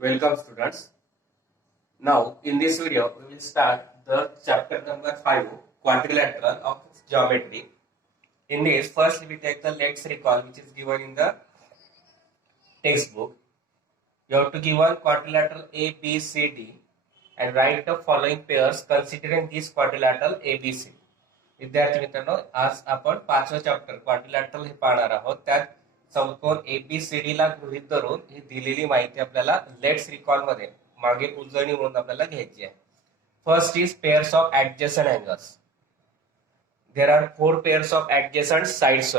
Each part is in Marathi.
Welcome students. Now in this video we will start the chapter number 5 quadrilateral of geometry. In this first we take the let's recall which is given in the textbook. You have to give one quadrilateral A, B, C, D and write the following pairs considering this quadrilateral ABC. विद्यार्थी मित्रांनो आज आपण पाचवं चॅप्टर क्वाड्रिलॅटरल हे पाहणार आहोत. त्यात चौकोन ABCD ला गृहीत धरून ही दिलेली माहिती आपल्याला लेट्स रिकॉल मध्ये मागे उजळणी म्हणून आपल्याला घ्यायची आहे. First is pairs of adjacent angles. There are 4 pairs of adjacent sides.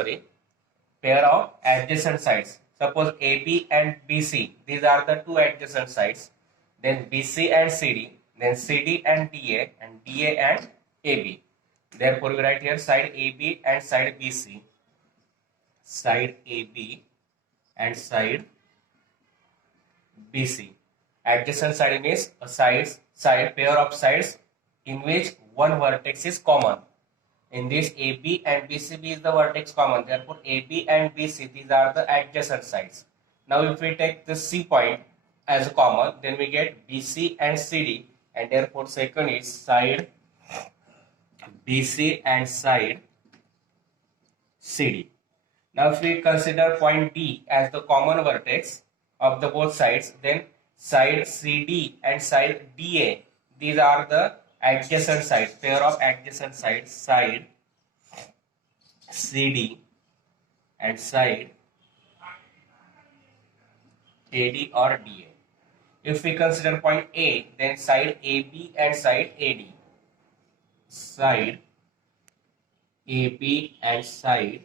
Pair of adjacent sides. Suppose AB and BC, these are the two adjacent sides. Then BC and CD, then CD and DA, and DA and AB. Therefore, we write here side AB and side BC. Side AB and side BC. Adjacent side means a pair of sides in which one vertex is common. In this AB and BCB is the vertex common. Therefore, AB and BC, these are the adjacent sides. Now, if we take the C point as common, then we get BC and CD, and therefore second is side BC and side CD. Now, if we consider point D as the common vertex of the both sides, then side CD and side DA, these are the adjacent sides, pair of adjacent sides, side CD and side AD or DA. If we consider point A, then side AB and side AD. Side AB and side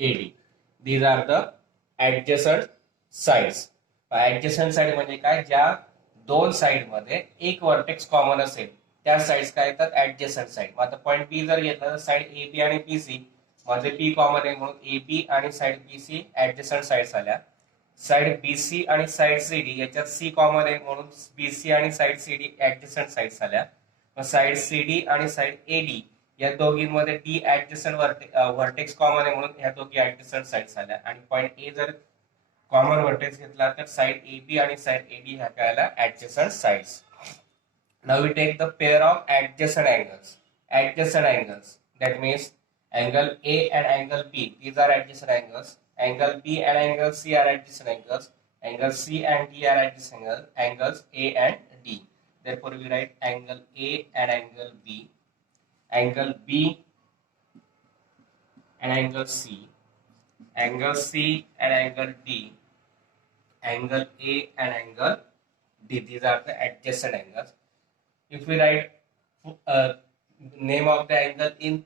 AD. These are the adjacent sides. Adjacent side म्हणजे काय, ज्या दोन साइड मध्ये एक वर्टेक्स कॉमन असेल त्या साइड्स काय येतात ऍडजसंट साइड. मग आता पॉईंट बी जर घेतला तर साइड ए बी आणि बीसी मध्ये बी कॉमन आहे म्हणून ए बी आणि साइड बीसी ऍडजसंट साइड्स आल्या. साइड बीसी आणि साइड सीडी याच्यात सी कॉमन आहे म्हणून बीसी आणि साइड सीडी ऍडजसंट साइड्स आल्या. मग साइड सीडी आणि साइड एडी या दोघींमध्ये डी ऍडजसंट वर्टेक्स कॉमन आहे म्हणून ह्या दोघी ऍडजसंट साइड्स आल्या. आणि पॉईंट ए जर कॉमन वर्टेक्स घेतला तर साइड AB आणि साइड AD ह्या कळायला adjacent sides. Now we take the pair of adjacent angles. Adjacent angles, that means angle A and angle B, these are adjacent angles. Angle B and angle C are adjacent angles. Angle C and D are adjacent angles A and D. Therefore we write angle A and angle B, angle B and angle C, angle C and angle D, angle A and angle D. These are the adjacent angles. If we write name of the angle in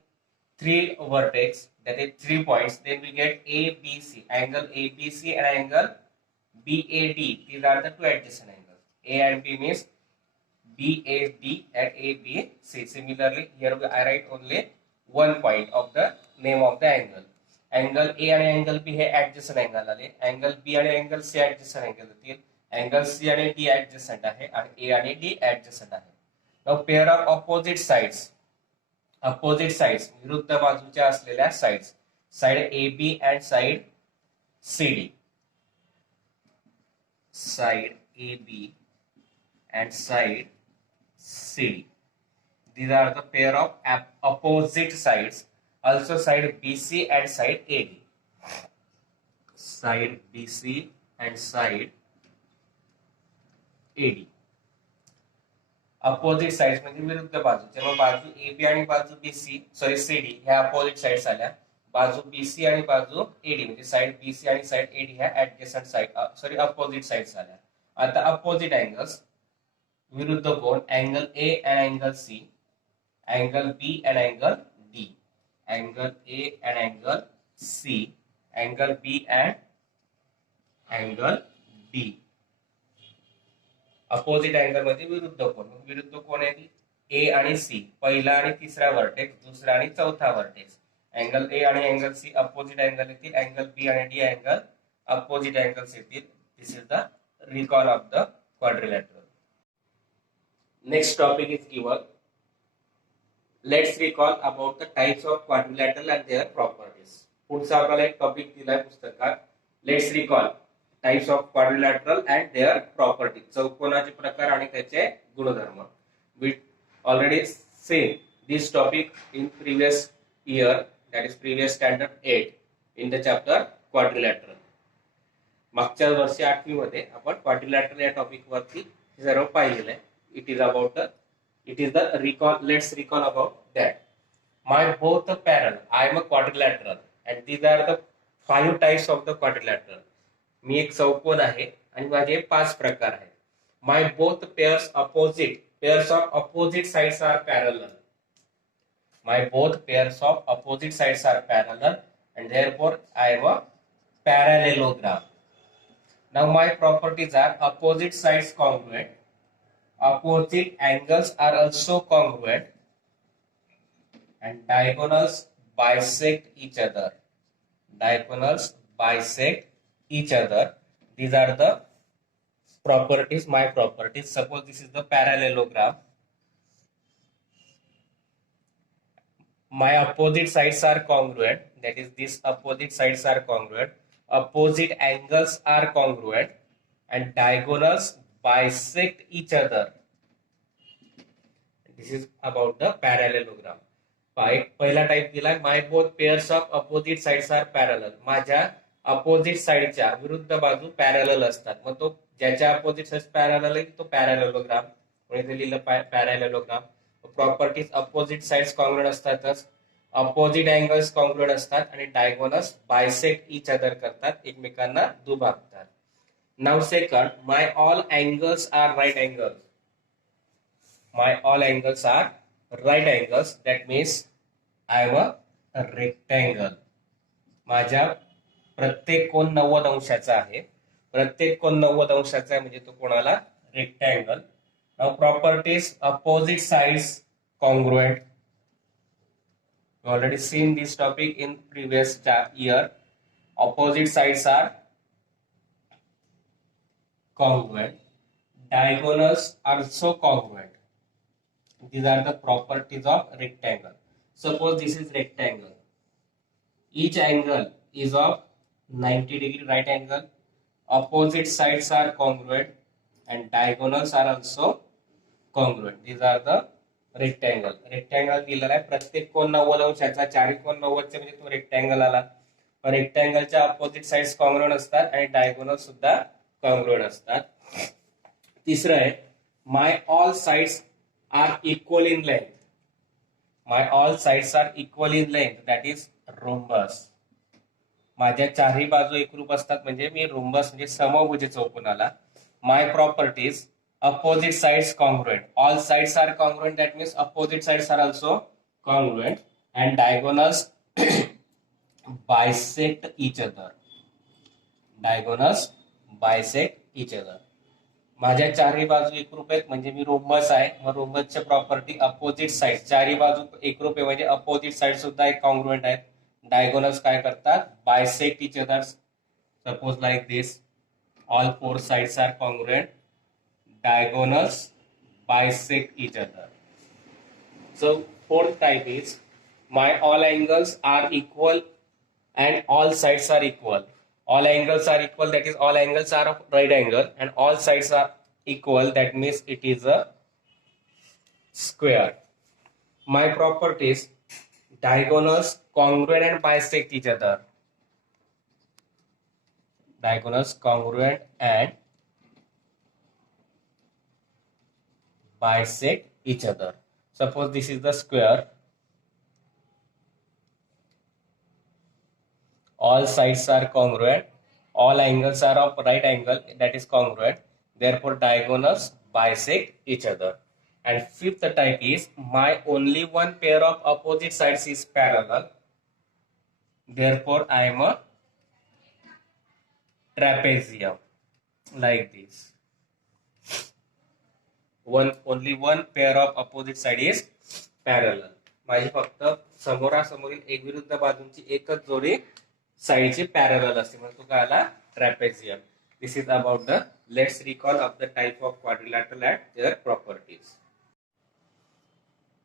3 vertex, that is 3 points, then we get ABC, angle ABC and angle BAD. These are the two adjacent angles. A and B means BAD and ABC. Similarly, here I write only one point of the name of the angle. Angle A आणि अँगल बी हे ऍडजस्टंट अँगल आले. अँगल बी आणि अँगल सी ऍडजस्टंट अँगल होतील. अँगल सी आणि डी ऍडजस्टंट आहे आणि ए आणि डी ऍडजस्टंट आहे. Now pair of opposite sides. Opposite sides विरुद्ध बाजूच्या असलेल्या sides, side A B and side C D. Side A B and side C D. These are the pair of opposite sides. Also side BC and side AD. Side BC and side AD. Opposite sides म्हणजे विरुद्ध बाजू. जेव्हा बाजू AB आणि बाजू BC CD ह्या अपोजिट साइड्स आल्या, बाजू BC आणि बाजू AD म्हणजे साइड BC आणि साइड AD ह्या ऍडजसंट साइड अपोजिट साइड्स आल्या. आता अपोजिट अँगल्स विरुद्ध कोण, angle A and angle C, angle B and angle D, angle A and angle C, angle B and angle D. Opposite angle मध्ये विरुद्ध कोण. विरुद्ध कोण आहे ए आणि सी, पहिला आणि तिसरा वर्टेक्स, दुसरा आणि चौथा वर्टेक्स. अँगल ए आणि अँगल सी अपोजिट अँगल येतील. अँगल बी आणि डी अँगल अपोजिट अँगल्स येतील. This is the recall of the quadrilateral. Next topic is given. Let's recall about the types of quadrilateral and their properties. पुढचा आपल्याला एक टॉपिक दिलाय पुस्तकात. Let's recall types of quadrilateral and their property. चौकोनाचे प्रकार आणि त्याचे गुणधर्म. We already seen this topic in previous year, that is previous standard 8 in the chapter quadrilateral. मागच्या वर्षी 8वी मध्ये आपण क्वाड्रिलॅटरल या टॉपिक वरती सर्व पाहिलेलं आहे. It is the recall. Let's recall about that. My both parallel, I am a quadrilateral and these are the 5 types of the quadrilateral. मी एक चौकोन आहे आणि माझे 5 प्रकार आहेत. My both pairs of opposite sides are parallel. My both pairs of opposite sides are parallel and therefore I am a parallelogram. Now my properties are opposite sides congruent, opposite angles are also congruent, and diagonals bisect each other. Diagonals bisect each other. These are the properties, my properties. Suppose this is the parallelogram. My opposite sides are congruent. That is, these opposite sides are congruent. Opposite angles are congruent, and diagonals bisect each other. This is about the parallelogram. पहिला टाइप दिला, my both pairs of opposite sides are parallel. माझ्या अपोजिट साइडच्या विरुद्ध बाजू पॅरलल असतात. मग तो ज्याच्या अपोजिट साइड पॅरलल आहे तो पॅरलेलोग्राम. म्हणजे लिहिलं parallelogram. Properties opposite sides congruent असतातच, अपोजिट अँगल्स कॉंग्रुएंट असतात आणि डायगोनल्स बायसेक्ट इच अदर करतात, एकमेकांना दुभागतात. Now second, my all angles are right angles. My all angles are right angles. That means I am a rectangle. माझ्या प्रत्येक कोन 90 अंशाचा आहे. प्रत्येक कोन 90 अंशाचा आहे म्हणजे तो कोणाला rectangle. Now properties opposite sides congruent. We already seen this topic in previous year. Opposite sides are congruent. Diagonals are also congruent. These are the properties of rectangle. Suppose this is rectangle. Each angle is of 90 degree right angle. Opposite sides are congruent and diagonals are also congruent. These are the rectangle. Rectangle दिलेला आहे. प्रत्येक कोन 90 अंशाचा, चारी कोन 90 चे म्हणजे तो रेक्टँगल आला. रेक्टँगलच्या अपोजिट साइड्स कॉंग्रुएंट असतात आणि डायगोनल सुद्धा कॉंग्रुएंट असतात. तिसरं आहे, my all sides are equal in length. My all sides are equal in length. That is rhombus. माझ्या चारही बाजू एकरूप असतात म्हणजे मी rhombus म्हणजे समभुज चौकोनाला. My properties opposite sides congruent. All sides are congruent. That means opposite sides are also congruent and diagonals bisect each other. Diagonals bisect each other. माझ्या चारही बाजू एकरूप आहेत म्हणजे मी रोम्बस आहे. मग रोम्बसच्या प्रॉपर्टी अपोजिट साइड, चारही बाजू एकरूप आहे म्हणजे अपोजिट साइड सुद्धा एक कॉंग्रुएंट आहेत. डायगोनल्स काय करतात, bisect each other. Suppose like this, all 4 sides are congruent, diagonals bisect each other. So fourth type is my all angles are equal and all sides are equal. All angles are equal, that is all angles are of right angle, and all sides are equal, that means it is a square. My properties, diagonals congruent and bisect each other. Diagonals congruent and bisect each other. Suppose this is the square. All sides are congruent, all angles are of right angle, that is congruent, therefore diagonals bisect each other. And fifth type is, my only one pair of opposite sides is parallel, therefore I am a trapezium, like this. Only one pair of opposite side is parallel. माझी फक्त समोरासमोरील एक विरुद्ध बाजूंची एकच जोडी साइडचे पॅरलल असते म्हणजे तो काय आला, trapezium. This is about the, let's recall of the type of quadrilateral and their properties.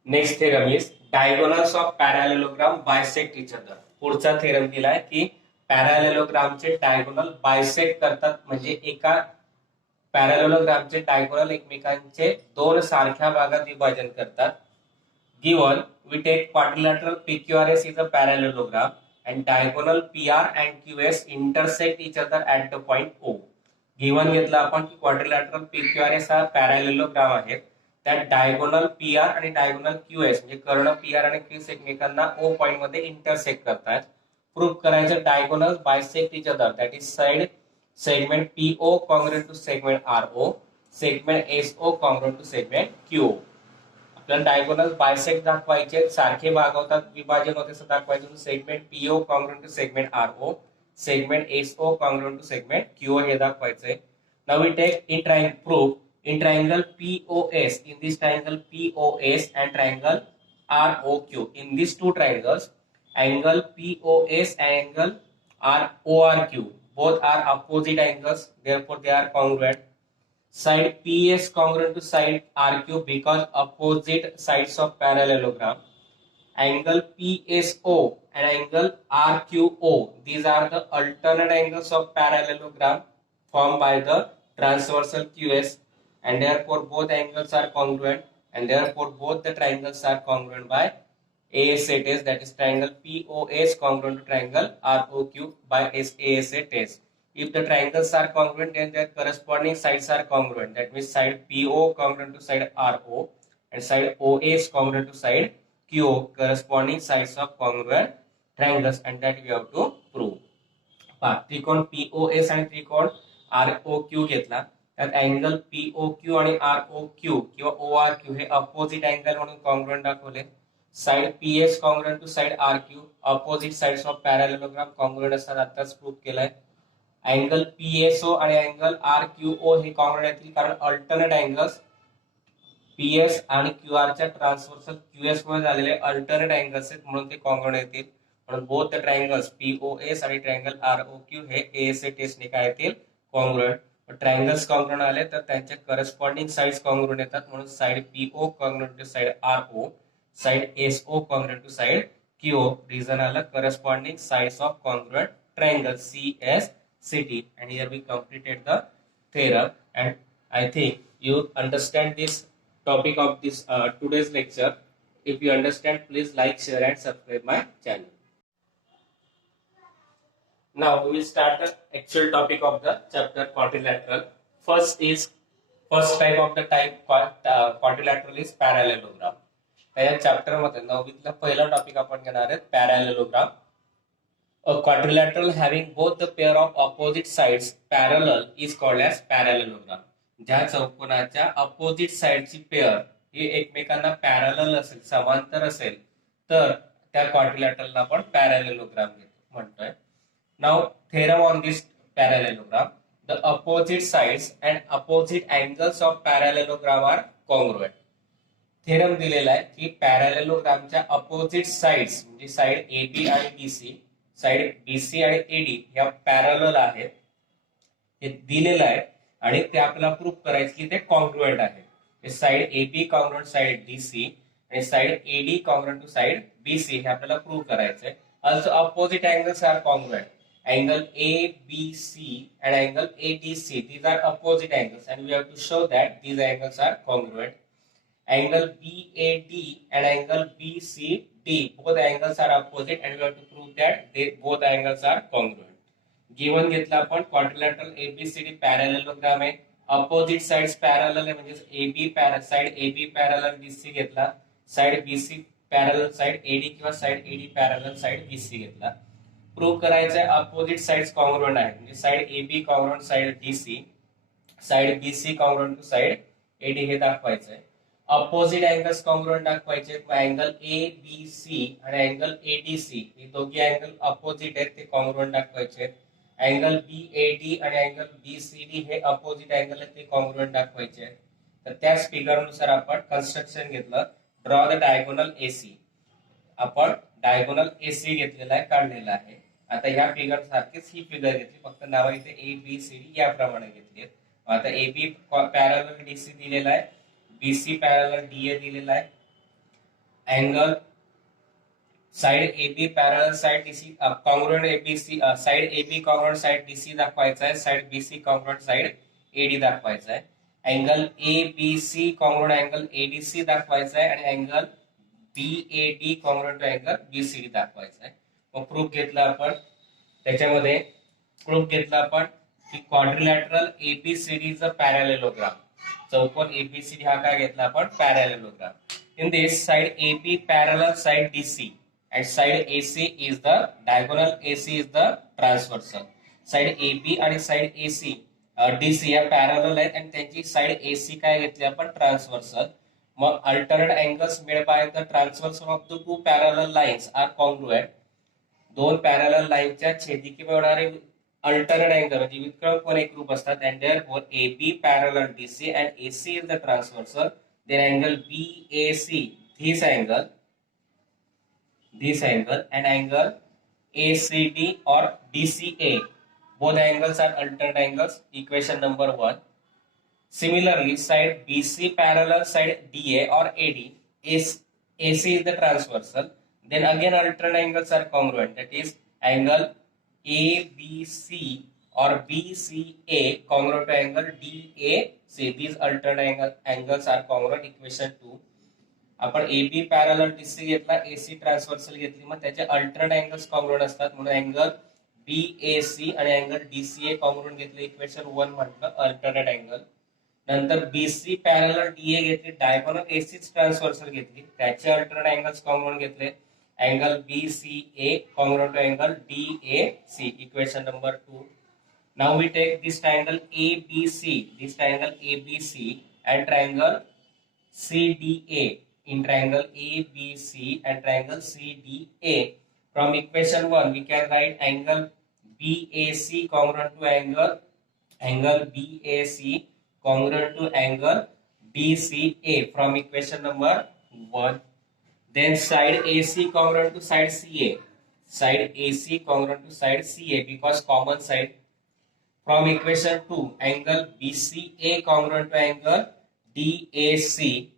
Next theorem is diagonals of parallelogram bisect each other. पुढचा थेरम दिलाय की पॅरालेलोग्रामचे डायगोनल बायसेक्ट करतात, म्हणजे एका पॅरालेलोग्रामचे डायगोनल एकमेकांचे दोन सारख्या भागात विभाजन करतात. Given we take quadrilateral PQRS is a parallelogram and diagonal PR and QS intersect each other at the point O. Given घेतला आपण की क्वाड्रिलॅटरल PQRS हा पॅरालेलोग्राम आहे, त्यात डायगोनल PR आणि डायगोनल QS म्हणजे कर्ण PR आणि QS एकमेकांना O पॉइंट मध्ये इंटरसेक्ट करतात. प्रूव्ह करायचं diagonal bisect each other, that is side segment PO congruent to segment RO, segment SO congruent to segment QO. आपल्याला डायगोनल बायसेक्ट दाखवायचे, सारखे भाग होतात, विभाजन होते असं दाखवायचं. Segment PO congruent to segment RO, segment SO congruent to segment QO हे दाखवायचंय. Now we take in triangle proof in triangle POS, in this triangle POS and triangle ROQ, in these two triangles angle POS and angle RORQ both are opposite angles, therefore they are congruent. Side PS congruent to side RQ because opposite sides of parallelogram. Angle PSO and angle RQO, these are the alternate angles of parallelogram formed by the transversal QS, and therefore both angles are congruent, and therefore both the triangles are congruent by ASA test, that is triangle POS congruent to triangle ROQ by ASA test. If the triangles are congruent, then their corresponding sides are congruent. That means side PO congruent to side RO and side OS congruent to side QO, corresponding sides of congruent triangles, and that we have to prove. त्रिकोण POS आणि त्रिकोण ROQ घेतला, त्यात अँगल POQ आणि ROQ किंवा ORQ हे अपोजिट अँगल म्हणून कॉन्ग्रुएंट दाखवले. Side PS congruent to side RQ, opposite sides of parallelogram congruent असतात, आताच प्रूव्ह केलाय. अँगल PSO आणि अँगल RQO हे कॉन्ग्रुएंट येतील कारण अल्टरनेट अँगल्स PS आणि QR च्या ट्रान्सव्हर्सल QS मध्ये झालेले अल्टरनेट अँगल्स आहेत, म्हणून ते कॉन्ग्रुएंट येतील. म्हणून बोथ द ट्रायंगल्स POS आणि ट्रायंगल ROQ हे ASA टेस्टने काय येतील, कॉन्ग्रुएंट. ट्रायंगल्स कॉन्ग्रुएंट आले तर त्यांच्या करस्पॉन्डिंग साइड्स कॉन्ग्रुएंट येतात, म्हणून side PO congruent to side RO, side SO congruent to side QO. Reason आलं corresponding sides of congruent triangle CSCT, and here we completed the theorem, and I think you understand this topic of this today's lecture. If you understand, please like, share and subscribe my channel. Now we will start the actual topic of the chapter quadrilateral. First type of the type quadrilateral is parallelogram. या चॅप्टर मध्ये 9वीतला पहिला टॉपिक आपण घेणार आहे parallelogram. A quadrilateral having both the pair of opposite sides parallel is called as parallelogram. ज्या चौकोनाच्या अपोजिट साइडची पेअर ही एकमेकांना पॅरलल असेल, समांतर असेल, तर त्या क्वाड्रिलॅटरलला आपण पॅरालेलोग्राम म्हणतोय. Now theorem on this parallelogram, the opposite sides and opposite angles of parallelogram are congruent. Theorem दिलेला आहे की पॅरालेलोग्रामच्या अपोजिट साइड्स म्हणजे साइड AB आणि BC, साइड BC आणि AD ह्या पॅरलल आहेत, हे दिलेलं आहे आणि ते आपल्याला प्रूव्ह करायचं की ते कॉन्ग्रुएंट आहे. Side AB congruent side DC आणि side AD congruent to side BC हे आपल्याला प्रूव्ह करायचंय. Also opposite angles are congruent. Angle ABC and angle ADC, these are opposite angles, and we have to show that these angles are congruent. Angle BAD and angle BCD, both angles are opposite, and we have to prove that both angles are congruent. Given घेतला आपण quadrilateral ABCD parallelogram आहे, opposite sides parallel आहे, म्हणजे साइड AB parallel BC घेतला, side BC parallel side AD किंवा side AD parallel side BC घेतला. प्रूव्ह करायचं आहे अपोजिट साइड्स कॉन्ग्रुएंट आहेत, म्हणजे side AB congruent side DC, side BC congruent to side AD हे दाखवायचं आहे. अपोजिट अँगल्स कॉन्ग्रुएंट दाखवायचे, अँगल ABC आणि अँगल ADC हे दोघी अँगल अपोजिट आहेत, ते कॉन्ग्रुएंट दाखवायचे आहेत. अँगल BAD आणि अँगल BCD हे अपोजिट अँगल आहेत, ते कॉन्ग्रुएंट दाखवायचे आहेत. तर त्याच फिगरनुसार आपण कन्स्ट्रक्शन घेतलं. Draw the diagonal AC. आपण डायगोनल AC घेतलेला आहे, काढलेला आहे. आता ह्या फिगर सारखीच ही फिगर घेतली, फक्त नाव इथे ABCD याप्रमाणे घेतली. आता AB पॅरलल DC दिलेला आहे, BC पॅरलल DA दिलेला आहे. Angle side AB parallel side DC congruent ABC side AB congruent side DC दाखवायचा आहे, side BC congruent side AD दाखवायचा आहे, angle ABC congruent angle ADC दाखवायचा आहे आणि angle BAD congruent angle BCD दाखवायचा आहे. मग प्रूफ घेतला आपण, त्याच्यामध्ये प्रूफ घेतला आपण की क्वाड्रिलॅटरल ABCD इज अ पॅरॅलेलोग्राम. चौकोन ABCD हा काय घेतला आपण, पॅरॅलेलोग्राम. In this side AB parallel side DC and side AC is the diagonal, AC is the transversal. Side AB आणि side AC DC या पॅरलल आहेत आणि त्यांची साइड AC काय घेतली आपण, ट्रान्सव्हर्सल. मग alternate angles made by the transversal of the two parallel lines are congruent. दोन पॅरलल लाईनच्या छेदिकी मिळणारे अल्टरनेट अँगल म्हणजे विक्रम कोन एकरूप असतात. And therefore AB parallel DC and AC is the transversal. Then angle BAC, this angle and angle ACD or DCA, both angles are alternate angles. Equation number 1. Similarly, side BC parallel side DA or AD is AC is the transversal. Then again alternate angles are congruent. That is angle ABC or BCA congruent to angle DAC. These alternate angles are congruent. Equation 2. आपण AB पॅरलल DC घेतला, AC ट्रान्सव्हर्सल घेतली, मग त्याचे अल्टरनेट अँगल्स कॉन्ग्रुएंट असतात म्हणून अँगल BAC आणि अँगल DCA कॉन्ग्रुएंट घेतले. इक्वेशन 1 म्हटलं अल्टरनेट अँगल. नंतर BC पॅरलल DA घेतली, डायगोनल AC ट्रान्सव्हर्सल घेतली, त्याचे अल्टरनेट अँगल्स कॉन्ग्रुएंट घेतले. Angle BCA congruent to angle DAC. Equation number 2. Now we take this triangle ABC and triangle CDA. In triangle ABC and triangle CDA, from equation 1 we can write angle BAC congruent to angle BAC congruent to angle DCA from equation number 1. Then side AC congruent to side CA. Side AC congruent to side CA because common side. From equation 2, angle BCA congruent to angle DAC.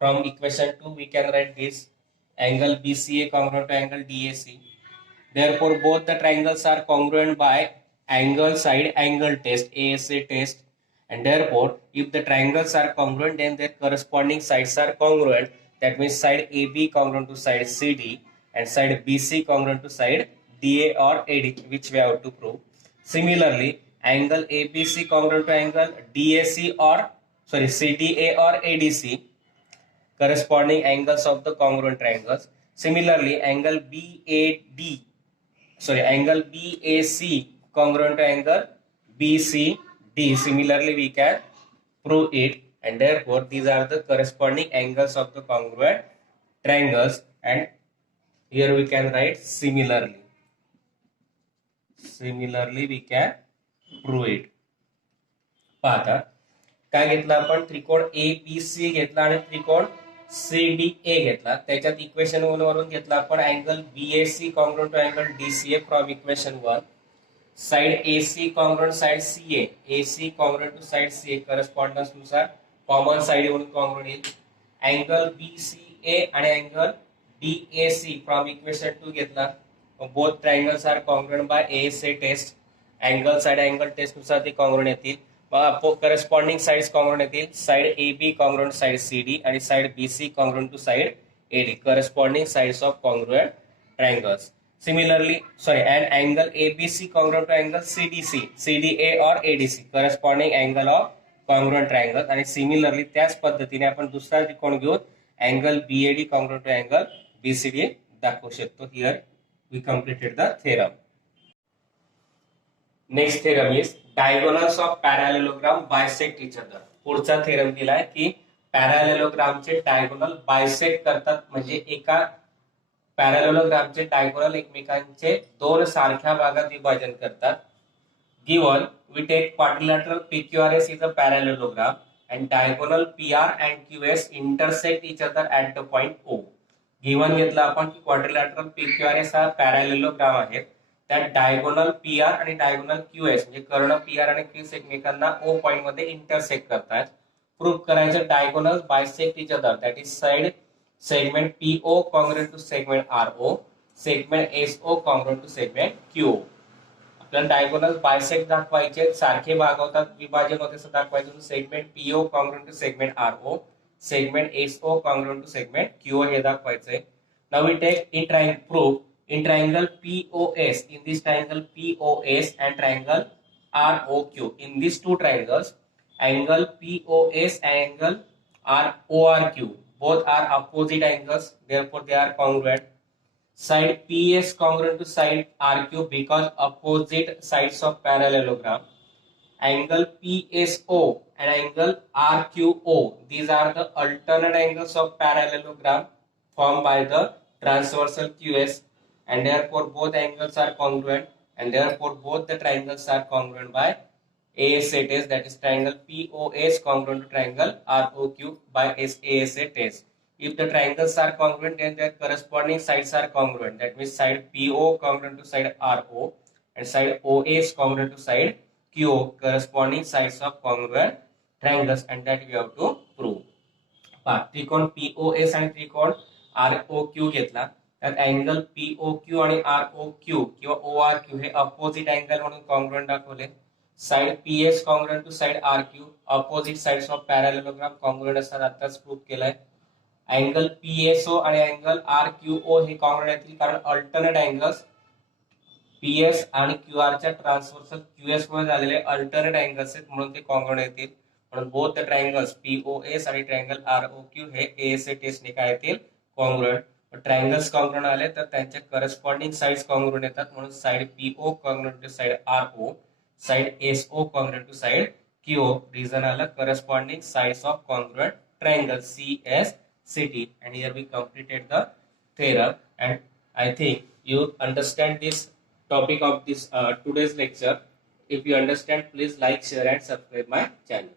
From equation 2, we can write this angle BCA congruent to angle DAC. Therefore, both the triangles are congruent by angle side angle test, ASA test. And therefore, if the triangles are congruent, then their corresponding sides are congruent. That means side AB congruent to side CD and side BC congruent to side DA or AD, which we have to prove. Similarly, angle ABC congruent to angle CDA or ADC, corresponding angles of the congruent triangles. Similarly, angle BAC congruent to angle BCD. Similarly, we can prove it, and therefore these are the corresponding angles of the congruent triangles. And here we can write similarly. Similarly, we can prove it. पाहता काय घेतलं आपण, त्रिकोण ABC घेतला आणि त्रिकोण CDA घेतला. त्याच्यात इक्वेशन 1 वरून घेतला आपण angle BAC congruent to angle DCA from equation 1. Side AC congruent side CA, AC congruent to side CA correspondence नुसार कॉमन साइड म्हणून कॉन्ग्रुएंट येईल. अँगल BCA आणि अँगल DAC फ्रॉम इक्वेशन 2 घेतला. Both triangles are congruent by ASA test. Angle side angle test नुसार ते कॉन्ग्रुएंट येतील. करस्पॉन्डिंग साइड्स कॉन्ग्रुएंट येतील. Side AB congruent side CD आणि side BC congruent to side AD, corresponding sides of congruent triangles. Similarly, and angle ABC congruent to angle CDC, CDA or ADC, corresponding angle of congruent triangle. आणि सिमिलरली त्याच पद्धतीने आपण दुसरा त्रिकोण घेऊन angle BAD congruent to angle BCD दाखवू शकतो. Here we completed the theorem. Next theorem is diagonals of parallelogram bisect each other. पुढचा थेरम दिलाय की पॅरालेलोग्रामचे डायगोनल बायसेक्ट करतात, म्हणजे एका पॅरालेलोग्रामचे डायगोनल एकमेकांचे दोन सारख्या भागात विभाजन करतात. Given we take quadrilateral PQRS is a parallelogram and diagonal PR and QS intersect each other at the point O. Given घेतला आपण की क्वाड्रिलॅटरल PQRS हा पॅरालेलोग्राम आहे, त्यात डायगोनल PR आणि डायगोनल QS म्हणजे कर्ण PR आणि QS एकमेकांना O पॉइंट मध्ये इंटरसेक्ट करतात. प्रूफ करायचं diagonal bisect each other, that is side segment PO congruent to segment RO, segment SO congruent to segment QO. आपल्याला डायगोनल बायसेक्ट दाखवायचे, सारखे भाग होतात, विभाजन होते असं दाखवायचं. Segment PO congruent to segment RO, segment SO congruent to segment QO हे दाखवायचंय. Now we take in triangle proof in triangle POS, in this triangle POS and triangle ROQ. In these two triangles, angle POS and angle RORQ both are opposite angles, therefore they are congruent. Side PS congruent to side RQ because opposite sides of parallelogram. Angle PSO and angle RQO, these are the alternate angles of parallelogram formed by the transversal QS, and therefore both angles are congruent, and therefore both the triangles are congruent by ASA test, that is triangle POS congruent to triangle ROQ by ASA test. If the triangles are congruent, then their corresponding sides are congruent. That means side PO congruent to side RO and side OS congruent to side QO, corresponding sides of congruent triangles, and that we have to prove. त्रिकोण POS आणि त्रिकोण ROQ घेतला, त्यात अँगल POQ आणि ROQ किंवा ORQ हे अपोजिट अँगल म्हणून कॉन्ग्रुएंट दाखवले. Side PS congruent to side RQ, opposite sides of parallelogram congruent असतात, आताच प्रूव्ह केलाय. अँगल PSO आणि अँगल RQO हे कॉन्ग्रुएंट येतील कारण अल्टरनेट अँगल्स PS आणि QR च्या ट्रान्सव्हर्सल QS मुळे झालेले अल्टरनेट अँगल्स आहेत म्हणून ते कॉन्ग्रुएंट येतील. म्हणून बोथ द ट्रायंगल्स POS आणि ट्रायंगल ROQ हे ASA टेस्टने काय येतील, कॉन्ग्रुएंट. ट्रायंगल्स कॉन्ग्रुएंट आले तर त्यांचे करस्पॉन्डिंग साइड्स कॉन्ग्रुएंट येतात, म्हणून side PO congruent to side RO, side SO congruent to side QO. Reason आलं corresponding sides of congruent triangle CSCT, and here we completed the theorem, and I think you understand this topic of this today's lecture. If you understand, please like, share and subscribe my channel.